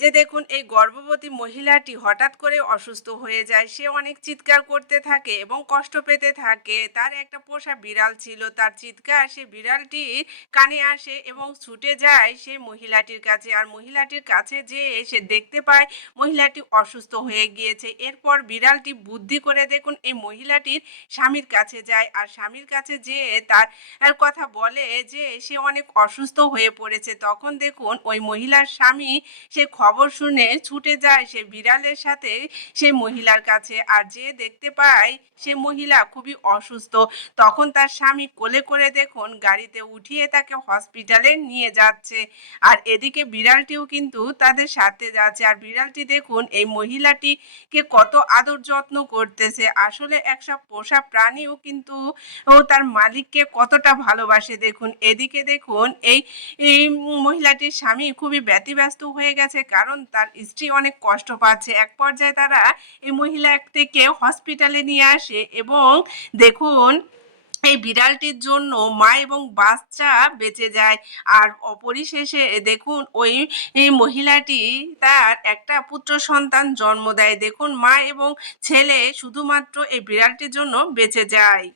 যে দেখুন এই গর্ভবতী মহিলাটি হঠাৎ করে অসুস্থ হয়ে যায়। সে অনেক চিৎকার করতে থাকে এবং কষ্ট পেতে থাকে। তার একটা পোষা বিড়াল ছিল। তার চিৎকার সে বিড়ালটির কানে আসে এবং ছুটে যায় সেই মহিলাটির কাছে। আর মহিলাটির কাছে যেয়ে সে দেখতে পায় মহিলাটি অসুস্থ হয়ে গিয়েছে। এরপর বিড়ালটি বুদ্ধি করে দেখুন এই মহিলাটির স্বামীর কাছে যায়। আর স্বামীর কাছে যেয়ে তার কথা বলে যে সে অনেক অসুস্থ হয়ে পড়েছে। তখন দেখুন ওই মহিলার স্বামী সে খবর শুনে ছুটে যায় সে বিড়ালের সাথে সেই মহিলার কাছে। আর যে দেখতে পায় সে মহিলা খুবই অসুস্থ। তখন তার স্বামী কোলে করে দেখুন গাড়িতে উঠিয়ে তাকে হসপিটালে নিয়ে যাচ্ছে। আর এদিকে বিড়ালটিও কিন্তু তাদের সাথে যাচ্ছে। আর বিড়ালটি দেখুন এই মহিলাটিকে কত আদর যত্ন করতেছে। আসলে একটা পোষা প্রাণীও কিন্তু তার মালিককে কতটা ভালোবাসে দেখুন। এদিকে দেখুন এই মহিলাটির স্বামী খুবই ব্যতিব্যস্ত হয়ে গেছে, কারণ তার স্ত্রী অনেক কষ্ট পাচ্ছে। এক পর্যায়ে তারা এই মহিলাটিকে হসপিটালে নিয়ে আসে এবং দেখুন এই বিড়ালটির জন্য মা এবং বাচ্চা বেঁচে যায়। আর অপরিশেষে দেখুন এই মহিলাটি তার একটা পুত্র সন্তান জন্ম দেয়। দেখুন মা এবং ছেলে শুধুমাত্র এই বিড়ালটির জন্য বেঁচে যায়।